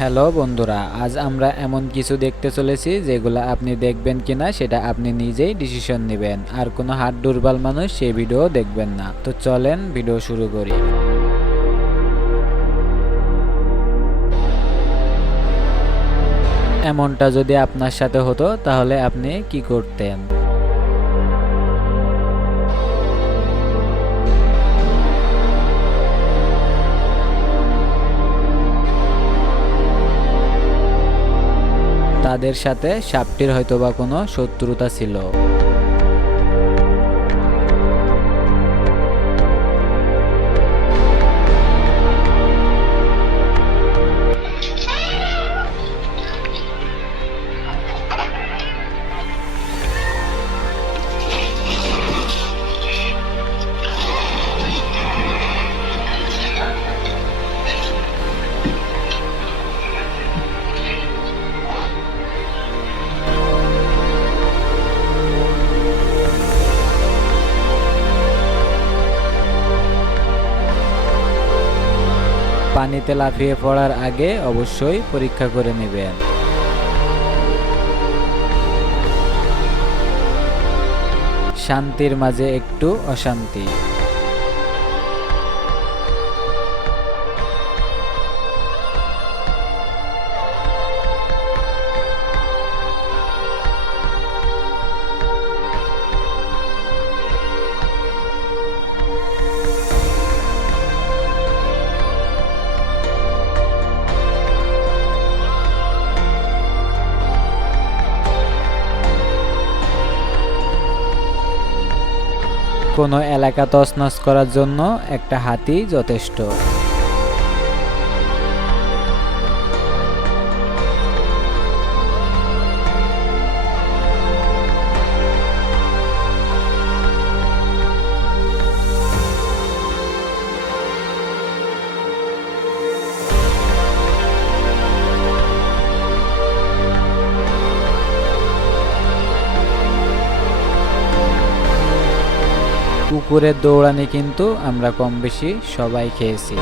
Hello বন্ধুরা, আজ আমরা এমন কিছু দেখতে চলেছি যেগুলো আপনি দেখবেন কিনা সেটা আপনি নিজেই ডিসিশন নেবেন, আর কোনো হাত দুর্বল মানুষ সেই ভিডিও দেখবেন না। তো চলেন ভিডিও শুরু করি। এমনটা যদি আপনার সাথে হতো তাহলে আপনি কি করতেন? তাদের সাথে সাপটির হয়তোবা কোনো শত্রুতা ছিল। পানিতে লাফিয়ে পড়ার আগে অবশ্যই পরীক্ষা করে নেবেন। শান্তির মাঝে একটু অশান্তি। কোনো এলাকা তছনছ করার জন্য একটা হাতি যথেষ্ট। কুকুরের দৌড়ানি কিন্তু আমরা কম বেশি সবাই খেয়েছি।